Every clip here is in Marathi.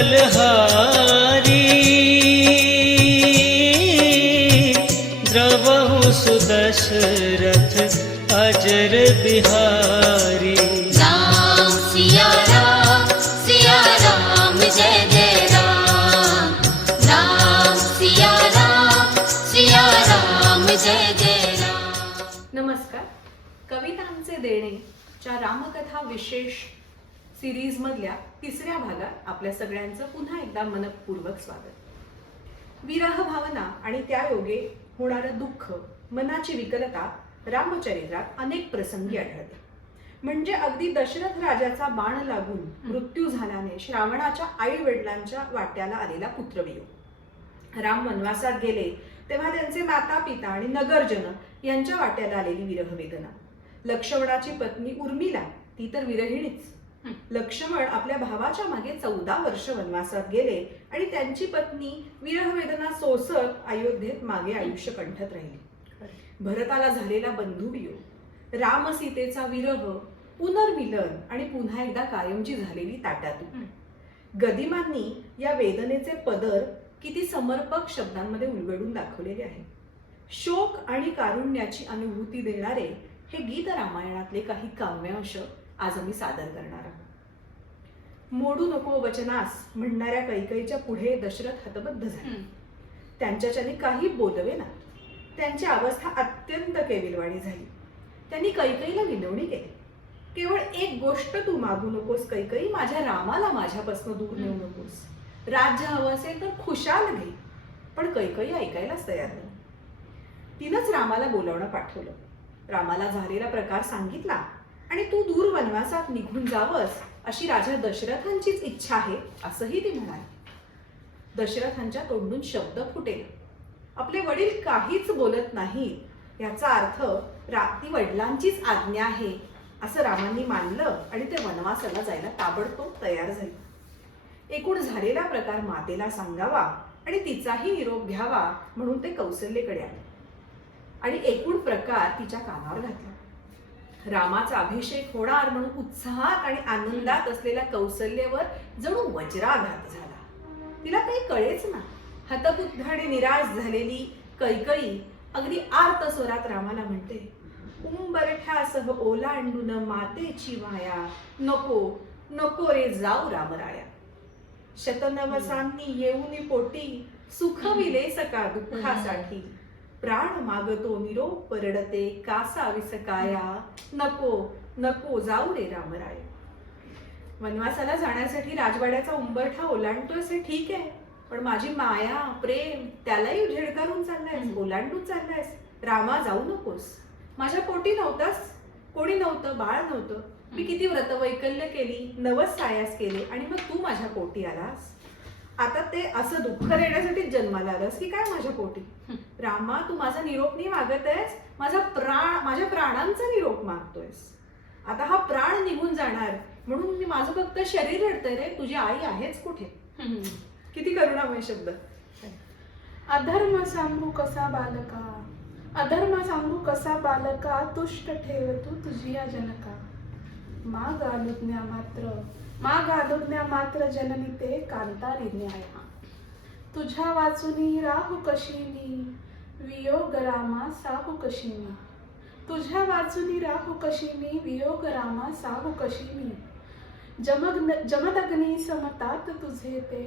बलहारी द्रवहु सुदशरथ अजर बिहारी। राम सिया राम जय जय राम। राम सिया राम जय जय राम। नमस्कार. कवितांचे देणे च्या रामकथा विशेष सिरीज मधल्या तिसऱ्या भागात आपल्या सगळ्यांचं पुन्हा एकदा मनपूर्वक स्वागत. विरह भावना आणि त्या योगे होणारं दुःख, मनाची विकलता रामचरित्रात अनेक प्रसंगी आढळते. म्हणजे अगदी दशरथ राजाचा बाण लागून मृत्यू झाल्याने श्रावणाच्या आई वडिलांच्या वाट्याला आलेला पुत्रवियोग, राम वनवासात गेले तेव्हा त्यांचे माता पिता आणि नगरजन यांच्या वाट्याला आलेली विरह वेदना, लक्ष्मणाची पत्नी उर्मिला ती तर विरहिणीच. लक्ष्मण आपल्या भावाच्या मागे 14 वर्ष वनवासात गेले आणि त्यांची पत्नी विरह वेदना सोसत अयोध्येत मागे आयुष्य कंठत राहिली. भरताला झालेला बंधुवियोग, राम सीतेचा विरह, पुनर्मिलन आणि पुन्हा एकदा कायमची झालेली ताटातूट. गदिमांनी या वेदनेचे पदर किती समर्पक शब्दांमध्ये उलगडून दाखवलेले आहे. शोक आणि कारुण्याची अनुभूती देणारे हे गीत रामायणातले काही काव्यांश आज आम्ही सादर करणार आहोत. मोडू नको वचनास म्हणणाऱ्या कैकेयीच्या पुढे दशरथ हतबद्ध झाले. त्यांच्याच्याने काही बोलवे ना. त्यांची अवस्था अत्यंत केविलवाणी झाली. त्यांनी कैकेयीला विनवणी केली, केवळ एक गोष्ट तू मागू नकोस कैकेयी, माझ्या रामाला माझ्यापासून दूर नेऊ नकोस. राज्य हवं असेल तर खुशाल घे. पण कैकेयी ऐकायलाच तयार नाही. तिनंच रामाला बोलावणं पाठवलं. रामाला झालेला प्रकार सांगितला आणि तू दूर वनवासात निघून जावंस अशी राजा दशरथांचीच इच्छा आहे असंही ती म्हणाली. दशरथांच्या तोंडून शब्द फुटेल. आपले वडील काहीच बोलत नाहीत याचा अर्थ ती वडिलांचीच आज्ञा आहे असं रामांनी मानलं आणि ते वनवासाला जायला ताबडतोब तयार झाले. एकूण झालेला प्रकार मातेला सांगावा आणि तिचाही निरोप घ्यावा म्हणून ते कौसल्येकडे आले आणि एकूण प्रकार तिच्या कानावर घातला. रामाचा अभिषेक होणार म्हणून उत्साहात आणि आनंदात असलेल्या कौसल्येवर जणू वज्राघात झाला. तिला काही कळेच ना. हतबुद्ध आणि निराश झालेली कैकेयी अगदी आर्त स्वरात रामाला म्हणते, उंबरठ्यासह ओलांडून मातेची माया, नको नको रे जाऊ रामराया. शतनवसांनी येऊनी पोटी, सुखविले सका दुःखासाठी. प्राण मागतो निरोप रडते, कासा विसकाया, नको नको जाऊ रे रामराया. वनवासाला जाण्यासाठी राजवाड्याचा उंबरठा ओलांडतोयस हे ठीक आहे, पण माझी माया प्रेम त्यालाही झेडकारून चाललायस, ओलांडून चाललायस. रामा जाऊ नकोस. माझ्या पोटी नव्हतास, कोणी नव्हतं, बाळ नव्हतं. मी किती व्रतवैकल्य केली, नवस सायास केले आणि मग तू माझ्या पोटी आलास. आता ते असं दुःख देण्यासाठीच जन्माला आलास की काय माझ्या पोटी? रामा तू माझा निरोप नाही मागत आहेस, माझ्या प्राणांचा निरोप मागतोयस. आता हा प्राण निघून जाणार म्हणून मी माझं फक्त शरीर रडतंय रे, तुझी आई आहेच कुठे? किती करुणामय शब्द. अधर्म सांगू कसा बालका, अधर्म सांगू कसा बालका, तुष्ट ठेव तू तुझी या जनका. माग अनुज्ञा मात्र जननी ते कांतारी न्याय. तुझ्या वाचुनी राहू कशी मी, वियोग रामा साहू कशी मी. तुझ्या वाचुनी राहू कशी मी, वियोग रामा साहू कशी मी. जमदग्नी समतात तुझे ते,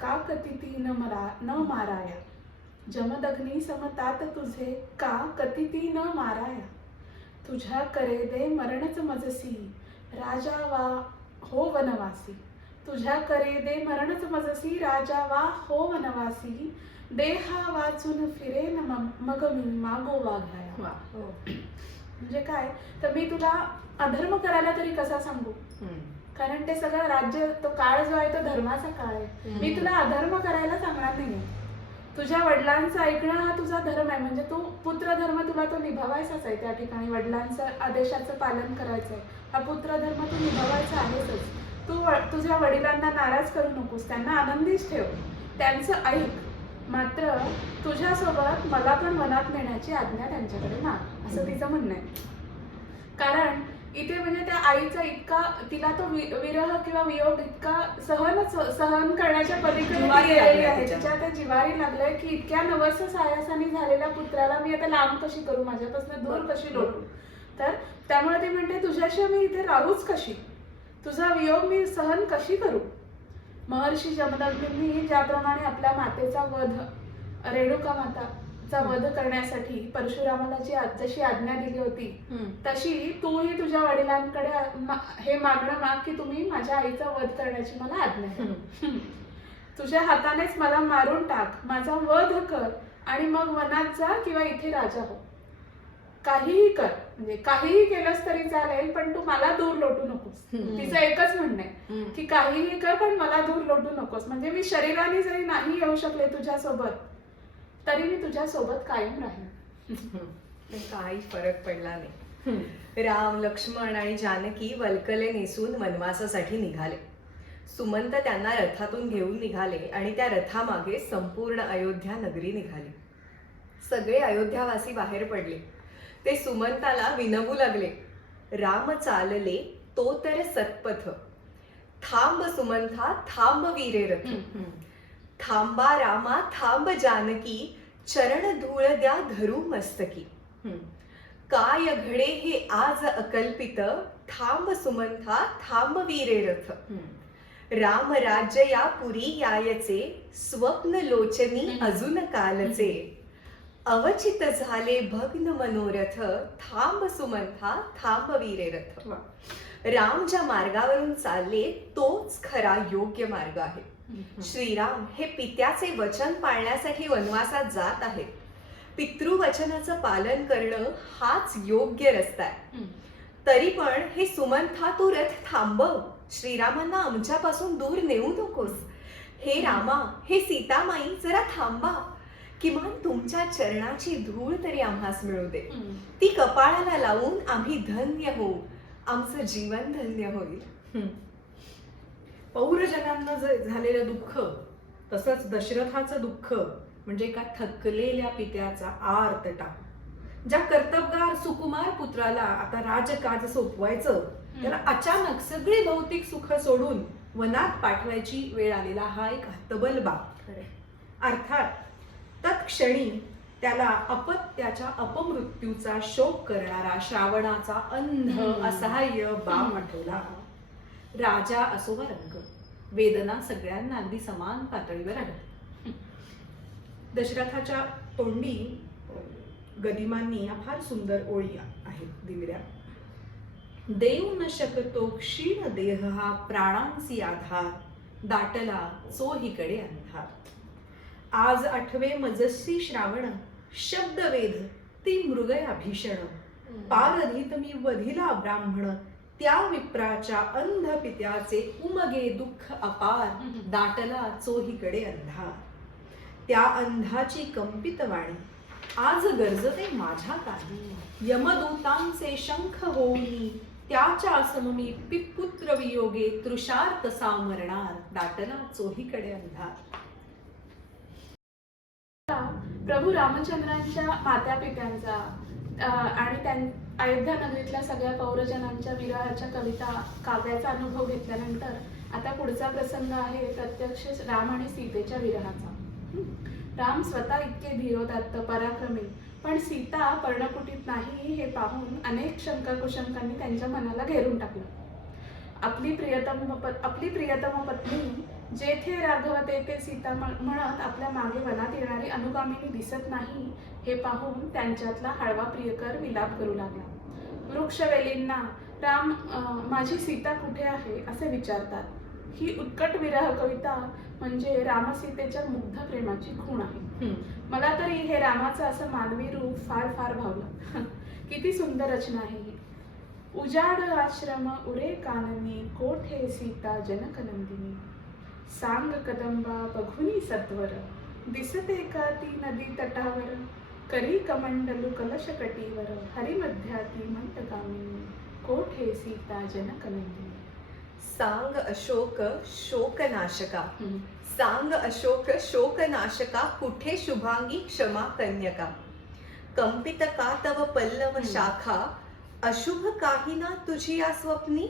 का कतिती न माराया. जमदग्नी समतात तुझे, का कतिती न माराया. तुझ्या करे दे मरणच मजसी, राजा वा हो वनवासी. तुझ्या करे दे मरणच मजसी, राजा वा हो वनवासी. देहा वाचून फिरेन मग मी मागोवा घ्याया. म्हणजे काय तर मी तुला अधर्म करायला तरी कसा सांगू, कारण ते सगळं राज्य, तो काळ जो आहे तो धर्माचा काळ आहे. मी तुला अधर्म करायला सांगणार नाही. तुझ्या वडिलांचं ऐकणं हा तुझा धर्म आहे. म्हणजे तू पुत्रधर्म तुला तो निभावायचाच आहे. त्या ठिकाणी वडिलांचं आदेशाचं पालन करायचंय. हा पुत्रधर्म तू निभावायचा आहेच. तू तुझ्या वडिलांना नाराज करू नकोस, त्यांना आनंदीच ठेव, त्यांचं ऐक. मात्र तुझ्यासोबत मला पण वनात नेण्याची आज्ञा त्यांच्याकडे माग, असं तिचं म्हणणं आहे. कारण इथे म्हणजे त्या आईचा इतका तिला तो विरह किंवा वियोग इतका सहन करण्याच्या पलीकडे जिव्हारी गेलेली लागलाय आहे. तिच्या. तिच्या आता जिवारी लागलंय की इतक्या नवस सायासानी झालेल्या पुत्राला मी आता लांब कशी करू, माझ्यापासून दूर कशी लोटू. तर त्यामुळे ती म्हणते तुझ्याशिवाय मी इथे राहूच कशी, तुझा वियोग मी सहन कशी करू. महर्षी जमदग्नींनी ज्याप्रमाणे आपल्या मातेचा वध, रेणुका माताचा वध करण्यासाठी परशुरामाला जशी आज्ञा दिली होती, तशी तूही तुझ्या वडिलांकडे हे मागणं माग की तुम्ही माझ्या आईचा वध करण्याची मला आज्ञा द्या. तुझ्या हातानेच मला मारून टाक, माझा वध कर आणि मग वनात जा किंवा इथे राजा हो. काहीही कर, म्हणजे काहीही केलंस तरी चालेल, पण तू मला दूर लोटू नकोस. तिचं एकच म्हणणं आहे की काहीही कर पण मला दूर लोटू नकोस. म्हणजे मी शरीराने जरी नाही येऊ शकले तुझ्या सोबत, तरी मी तुझ्या सोबत कायम राहीन. काही फरक पडला नाही. राम, लक्ष्मण आणि जानकी वल्कले नेसून वनवासासाठी निघाले. सुमंत त्यांना रथातून घेऊन निघाले आणि त्या रथामागे संपूर्ण अयोध्या नगरी निघाली. सगळे अयोध्यावासी बाहेर पडले. ते सुमंताला विनवू लागले, राम चालले तो तर सत्पथ, थांब सुमंथा थांब वीरे रथ, थांबा रामा थांब जानकी, चरण धूळ द्या धरू मस्तकी. काय घडे हे आज अकल्पित, थांब सुमंथा थांब वीरे रथ, राम राज्य या पुरी यायचे, स्वप्न लोचनी अजून कालचे, अवचित झाले भग्न मनोरथ, थांब सुमंथा थांब वीरे रथ. राम ज्या मार्गावरून चालले तोच खरा योग्य मार्ग आहे. श्रीराम हे पित्याचे वचन पाळण्यासाठी वनवासात जात आहेत. पितृवचनाचं पालन करणं हाच योग्य रस्ता आहे. तरी पण हे सुमंथा तू रथ थांबव, श्रीरामांना आमच्यापासून दूर नेऊ नकोस. हे रामा, हे सीतामाई जरा थांबा, किमान तुमच्या चरणाची धूळ तरी आम्हास मिळू दे. ती कपाळाला लावून आम्ही धन्य होऊ, आमचं जीवन धन्य होईल. पौरजनांना झालेलं दुःख, तसंच दशरथाचं दुःख म्हणजे का थकलेल्या पित्याचा आर्तटा. ज्या कर्तबगार सुकुमार पुत्राला आता राजकाज सोपवायचं, त्याला अचानक सगळी भौतिक सुख सोडून वनात पाठवायची वेळ आलेला हा एक हतबल बाप. अर्थात तत्क्षणी त्याला अपत्याच्या अपमृत्यूचा शोक करणारा श्रावणाचा अंध असहाय्य बाप आठवला. राजा असो वा रंग, वेदना सगळ्यांना अगदी समान पातळीवर आल्या. दशरथाच्या तोंडी गदिमांनी या फार सुंदर ओळी आहेत दिलेल्या. देऊ न शकतो क्षीण देह हा प्राणांसी आधार, दाटला चोहीकडे अंधार. आज आठवे मजसी श्रावण, शब्द वेध ती मृगया भीषण. पारधित मी वधिला ब्राह्मण, त्या विप्राच्या अंध पित्याचे उमगे दुःख अपार, दाटला चोहीकडे अंधार. त्या अंधाची कंपित वाणी आज गरजते माझ्या काही, यमदूतांचे शंख होऊनी त्याच्या सममी पिपुत्र वियोगे तृषार्त सामरणार, दाटला चोहीकडे अंधार. प्रभू रामचंद्रांच्या माता पित्यांचा आणि अयोध्या नगरीतल्या सगळ्या पौरजनांच्या विरहाच्या कविता काव्याचा अनुभव घेतल्यानंतर आता पुढचा प्रसंग आहे प्रत्यक्ष राम आणि सीतेच्या विरहाचा. राम स्वतः इतके धीरोदात्त पराक्रमी, पण सीता पर्णकुटीत नाही हे पाहून अनेक शंका कुशंकांनी त्यांच्या मनाला घेरून टाकलं. आपली प्रियतम पत्नी जेथे राघव तेथे सीता म्हणत आपल्या मागे वनात येणारी अनुगामिनी दिसत नाही हे पाहून त्यांच्यातला हळवा प्रियकर विलाप करू लागला. वृक्षवेलींना राम माझी सीता कुठे आहे असे विचारतात. ही उत्कट विरह कविता म्हणजे रामसीतेच्या मुग्ध प्रेमाची खूण आहे. मला तरी हे रामाचं असं मानवी रूप फार फार भावलं. किती सुंदर रचना आहे ही. उजाड आश्रम उरे काननी, कोठे सीता जनकनंदिनी. सांग कदंबा बघुनी सत्वर, दिसते का ती नदी तटावर. करी कमंडलू कलश कटीवर, हरिमध्याती मंतकामिनी. कोठे सीता जनकनंदिनी. सांग अशोक शोकनाशका, सांग अशोक शोकनाशका, कुठे शुभांगी क्षमा कन्यका. कंपित का तव पल्लव शाखा, अशुभ काही ना तुझी या स्वप्नी,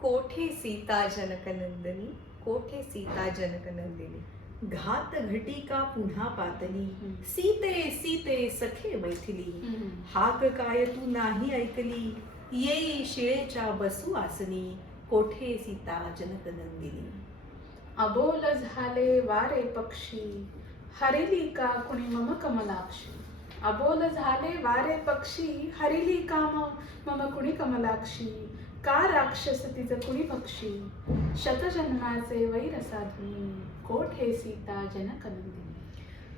कोठे सीता जनकनंदिनी, कोठे सीता जनकनंदिनी. घात घटिका पुन्हा पातली, सीते सीते सखे मैथिली. हाक काय तू नाही ऐकली, येई शिळेच्या बसू आसनी, कोठे सीता जनकनंदिनी. अबोल झाले वारे पक्षी, हरिली का कुणी मम कमलाक्षी. अबोल झाले वारे पक्षी, हरिली का मम कुणी कमलाक्षी. का राक्षस तिज कुणी पक्षी, शतजन्माचे वैर साधुनी, कोठे सीता जनकनंदिनी.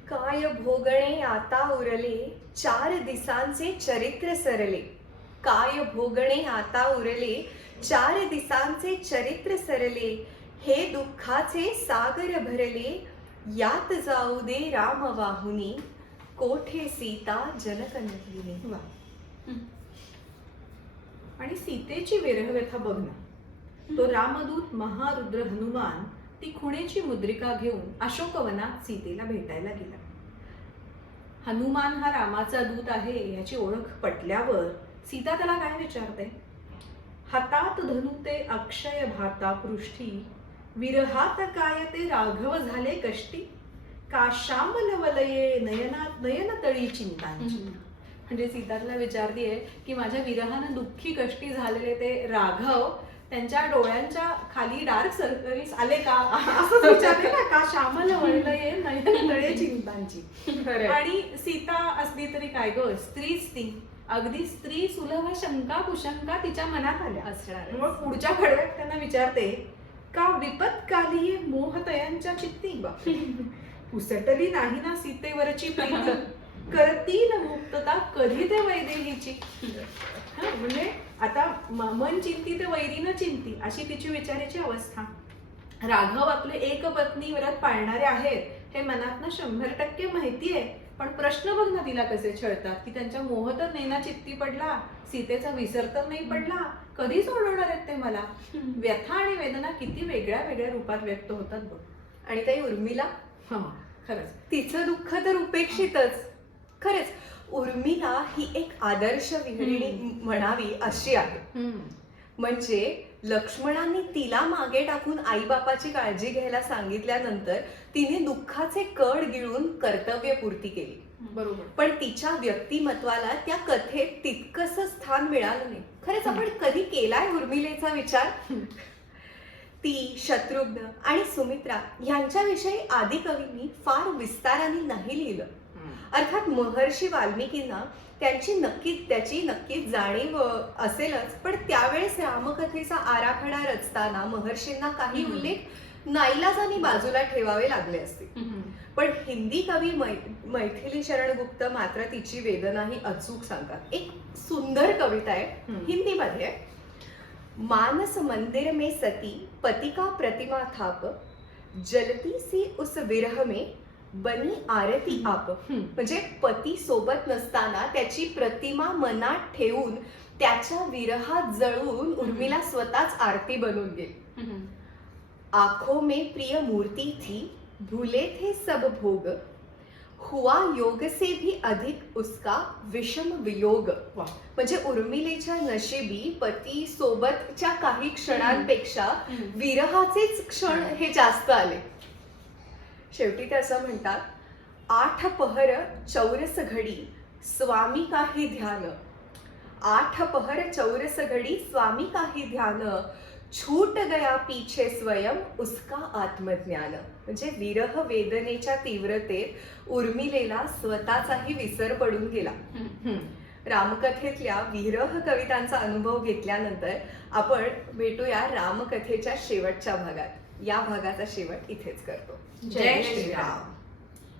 काय भोगणे आता उरले, 4 दिसांचे चरित्र सरले. काय भोगणे आता उरले, 4 दिसांचे चरित्र सरले. हे दुःखाचे सागर भरले, यात जाऊ दे राम वाहुनी, कोठे सीता जनकनंदिनी. वा. आणि सीतेची विरहव्यथा बघ ना. तो रामदूत महारुद्र हनुमान ती खुणेची मुद्रिका घेऊन अशोकवनात सीतेला भेटायला गेला. हनुमान हा रामाचा दूत आहे याची ओळख पटल्यावर सीता त्याला काय विचारते? हातात धनु ते अक्षय भाता पृष्ठी, विरहात काय ते राघव झाले कष्टी. का श्यामल वलये नयनात नयन तळी चिंतांची. म्हणजे सीता त्याला विचारतीये की माझ्या विरहानं दुःखी कष्टी झालेले ते राघव, त्यांच्या डोळ्यांच्या खाली डार्क सर्कल्स आले का, असं विचारते ना. का श्यामल वलये नयन तळे चिंतांची. आणि सीता असली तरी काय ग, स्त्रीच ती, अगदी स्त्री सुलभ शंका कुशंका तिच्या मनात आल्या असणार. मग पुढच्या खडव्यात त्यांना विचारते का विपत्काली मोहतयांच्या चित्ती. पुसटली नाही ना सीतेवरची प्रीती, करतील मुक्तता कधी ते वैदेहीची. म्हणजे आता मन चिंती ते वैरीनं चिंती, अशी तिची विचाराची अवस्था. राघव आपले एक पत्नी व्रत पाळणारे आहेत हे मनातनं 100% माहिती आहे, पण प्रश्न बघ ना तिला कसे छळतात की त्यांच्या मोह तर नैना चित्ती पडला, सीतेचा विसर तर नाही पडला, कधी सोडवणार आहेत ते मला. व्यथा आणि वेदना किती वेगळ्या वेगळ्या रूपात व्यक्त होतात बघ. आणि ताई उर्मिला, हा खरंच तिचं दुःख तर उपेक्षितच. खरंच उर्मिला ही एक आदर्श विहरिणी म्हणावी अशी आहे. म्हणजे लक्ष्मणांनी तिला मागे टाकून आईबापाची काळजी घ्यायला सांगितल्यानंतर तिने दुःखाचे कड गिळून कर्तव्यपूर्ती केली. बरोबर. पण तिच्या व्यक्तिमत्वाला त्या कथेत तितकंस स्थान मिळालं नाही. खरंच आपण कधी केलाय उर्मिलेचा विचार? ती, शत्रुघ्न आणि सुमित्रा यांच्याविषयी आदिकवींनी फार विस्ताराने नाही लिहिलं. अर्थात महर्षी वाल्मिकींना त्याची नक्कीच जाणीव असेलच, पण त्यावेळेस रामकथेचा आराखडा रचताना महर्षींना काही उल्लेख नाईलाजाने बाजूला ठेवावे लागले असते. पण हिंदी कवी मैथिली शरण गुप्त मात्र तिची वेदना ही अचूक सांगतात. एक सुंदर कविता आहे हिंदीमध्ये. मानस मंदिर में सती पति का प्रतिमा थाप, जलती सी उस विरह में बनी आरती आप. म्हणजे पती सोबत नसताना त्याची प्रतिमा मनात ठेवून त्याच्या विरहात जळून उर्मिला स्वतःच आरती बनून गेली. आंखों में प्रिय मूर्ति थी, भूले थे सब भोग, हुआ योग से भी अधिक उसका विषम वियोग. म्हणजे उर्मिलेच्या नशिबी पती सोबतच्या काही क्षणांपेक्षा विरहाचेच क्षण हे जास्त आले. शेवटी ते असं म्हणतात, 8 पहर चौरस घडी स्वामी काही ध्यान, 8 पहर चौरस घडी स्वामी काही ध्यान, छूट गया पीछे स्वयं उसका आत्मज्ञान. म्हणजे विरह वेदनेच्या तीव्रतेत उर्मिलेला स्वतःचाही विसर पडून गेला. रामकथेतल्या विरह कवितांचा अनुभव घेतल्यानंतर आपण भेटूया रामकथेच्या शेवटच्या भागात. या भागाचा शेवट इथेच करतो. जय श्रीराम.